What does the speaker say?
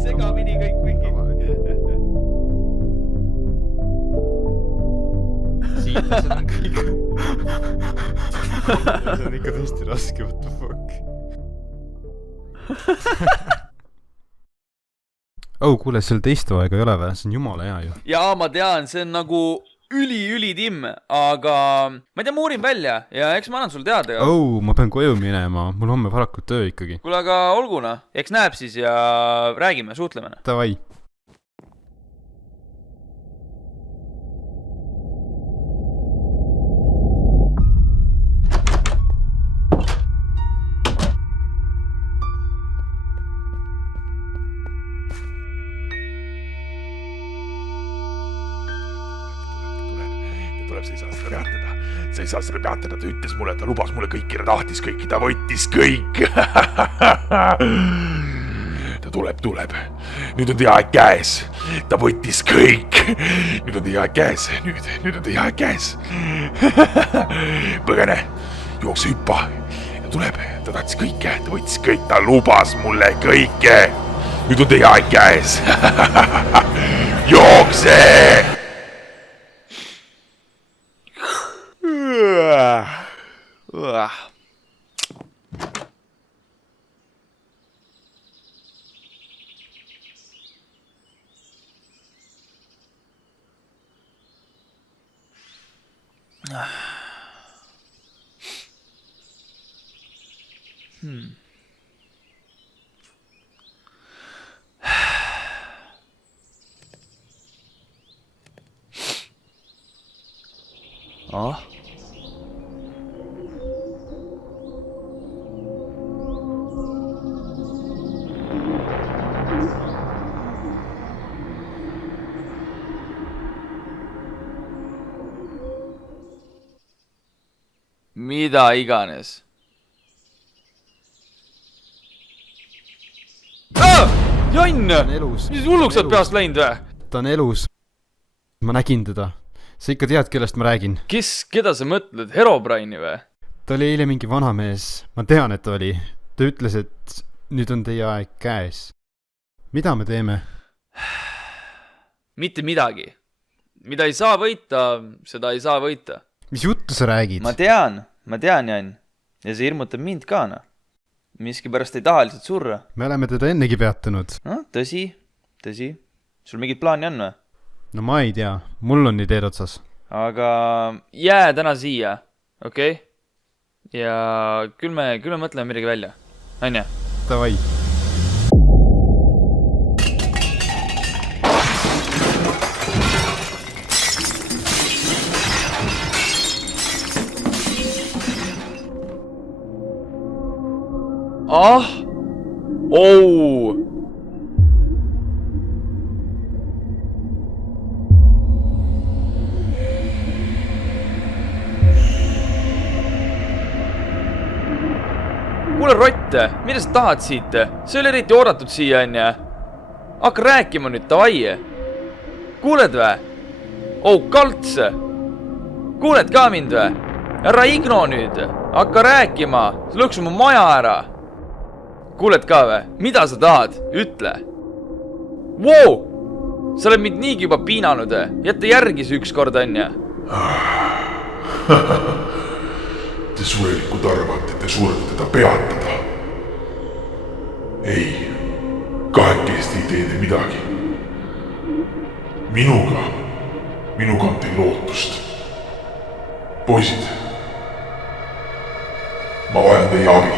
Segamini kõik mingi. Siitased on kõik. See on ikka tõesti raske, what the fuck. Kuule, seal teist aega ei ole või? See on jumala hea ju. Jaa, ma tean, see on nagu üli timm, aga ma ei tea, ma uurin välja ja eks ma annan sul teada. Ma pean koju minema, mul homme varakult töö ikkagi. Kuule, aga olguna, eks näeb siis ja räägime, suutleme. Davai. Sa ei saa seda peatada, ta ütles mulle, ta lubas mulle kõiki, ta tahtis kõiki, ta võttis kõik. Ta tuleb. Nüüd on teie aeg käes. Ta võttis kõik. Nüüd on teie aeg käes. Nüüd on teie aeg käes. Põgene, jookse hüppa. Ta tuleb, ta tahtis kõike, ta võttis kõik, ta lubas mulle kõike. Nüüd on teie aeg käes. Jookse! Mida iganes. Jann! Mis hulluks saad peast läinud või? Ta on elus. Ma nägin teda. Sa ikka tead, kellest ma räägin. Keda sa mõtled? Herobrine'i või? Ta oli eile mingi vanamees. Ma tean, et ta oli. Ta ütles, et nüüd on teie aeg käes. Mida me teeme? Mitte midagi. Mida ei saa võita, seda ei saa võita. Mis juttu sa räägid? Ma tean, Jan. Ja see hirmutab mind ka, no. Miski pärast ei taha lihtsalt surra. Me oleme teda ennegi peatanud. No, tõsi. Sul mingit plaani on või? No ma ei tea. Mul on ideed otsas. Aga jää täna siia, okei? Ja küll me mõtleme midagi välja. Anja? Davai. Kuule rotte, mida sa tahad siit? See oli eriti oodatud siia, Anja. Hakka rääkima nüüd, davai. Kuuled vä? Kalts. Kuuled ka mind vä? Ära Igno nüüd. Hakka rääkima. Sa lõksu mu maja ära. Kuuled ka vä? Mida sa tahad? Ütle. Sa oled mind niigi juba piinanud. Jätta järgi see üks kord, Anja. Te surelikud arvate, te suudate teda peatada. Ei, kahekesti ei tee te midagi. minuga on teil lootust. poisid, ma vajan teie abi.